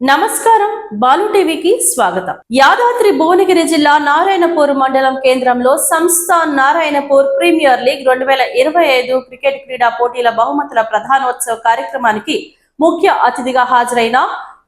నమస్కారం బాలు టీవీకి స్వాగతం. యాదాద్రి భువనగిరి జిల్లా నారాయణపూర్ మండలం కేంద్రంలో సంస్థ నారాయణపూర్ ప్రీమియర్ లీగ్ రెండు వేల ఇరవై ఐదు క్రికెట్ క్రీడా పోటీల బహుమతుల ప్రధానోత్సవ కార్యక్రమానికి ముఖ్య అతిథిగా హాజరైన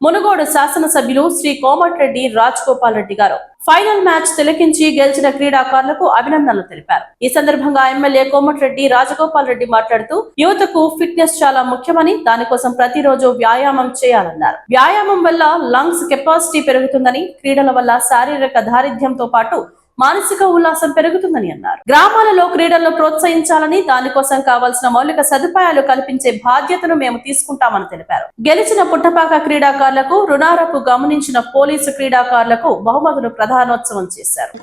మునుగోడు శాసనసభ్యులు శ్రీ కోమటిరెడ్డి రాజ్ గోపాల్ రెడ్డి గారు. ఫైనల్ మ్యాచ్ తిలకించి గెలిచిన క్రీడాకారులకు అభినందనలు తెలిపారు. ఈ సందర్భంగా ఎమ్మెల్యే కోమటిరెడ్డి రాజగోపాల్ రెడ్డి మాట్లాడుతూ యువతకు ఫిట్నెస్ చాలా ముఖ్యమని దానికోసం ప్రతిరోజు వ్యాయామం చేయాలన్నారు. వ్యాయామం వల్ల లంగ్స్ కెపాసిటీ పెరుగుతుందని క్రీడల వల్ల శారీరక దారిద్ర్యంతో పాటు మానసిక ఉల్లాసం పెరుగుతుందని అన్నారు. గ్రామాలలో క్రీడలను ప్రోత్సహించాలని దానికోసం కావాల్సిన మౌలిక సదుపాయాలు కల్పించే బాధ్యతను మేము తీసుకుంటామని తెలిపారు. గెలిచిన పుట్టపాక క్రీడాకారులకు రుణారపు గమనించిన పోలీసు క్రీడాకారులకు బహుమతులు ప్రధానోత్సవం చేశారు.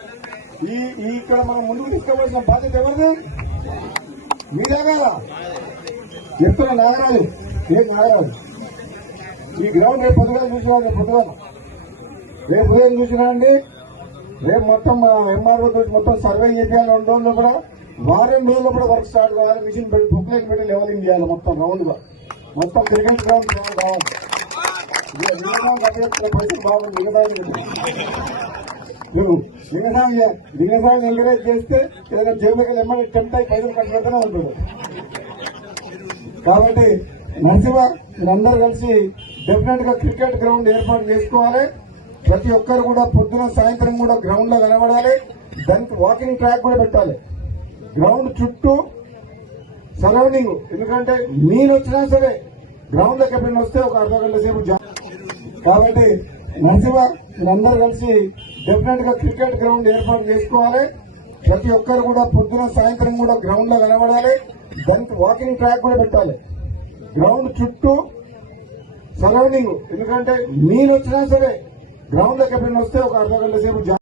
ఈ ఏ గ్రౌండ్ రేపు పొద్దుగా చూసినా రేపు పొద్దుగా రేపు ఉదయం చూసినా అండి రేపు మొత్తం ఎంఆర్ఓ తోటి మొత్తం సర్వే చేయాలి రెండు రోజుల్లో కూడా వారం రోజుల్లో కూడా వర్క్ స్టార్ట్ కావాలి మిషన్ పెట్టి బుక్లెట్ పెట్టి లెవెలింగ్ చేయాలి మొత్తం రౌండ్గా. మొత్తం క్రికెట్ గ్రౌండ్ కావాలి ఇక బాగుంది లింగస్వామి లింగస్వామి ఎంకరేజ్ చేస్తే ఏదైనా జైలుకి ఎమ్మడి టెంప్ట్ అయి పైసలు కట్టినట్టునే ఉంటుంది. కాబట్టి నరసింహ మీరందరూ కలిసి డెఫినెట్గా క్రికెట్ గ్రౌండ్ ఏర్పాటు చేసుకోవాలి. ప్రతి ఒక్కరు కూడా పొద్దున సాయంత్రం కూడా గ్రౌండ్లో కనబడాలి. దానికి వాకింగ్ ట్రాక్ కూడా పెట్టాలి. గ్రౌండ్ చుట్టూ సరౌండింగ్ ఎందుకంటే నేను వచ్చినా సరే గ్రౌండ్లోకి ఎప్పుడైనా వస్తే ఒక అర్ధ గంట సేపు కాబట్టి నరసింహ మీరందరూ కలిసి డెఫినెట్గా క్రికెట్ గ్రౌండ్ ఏర్పాటు చేసుకోవాలి. ప్రతి ఒక్కరు కూడా పొద్దున సాయంత్రం కూడా గ్రౌండ్లో కనబడాలి. దానికి వాకింగ్ ట్రాక్ కూడా పెట్టాలి. గ్రౌండ్ చుట్టూ సరౌండింగ్ ఎందుకంటే నేను వచ్చినా సరే గ్రౌండ్ లెక్క వస్తే ఒక అర్ధ గంట సేపు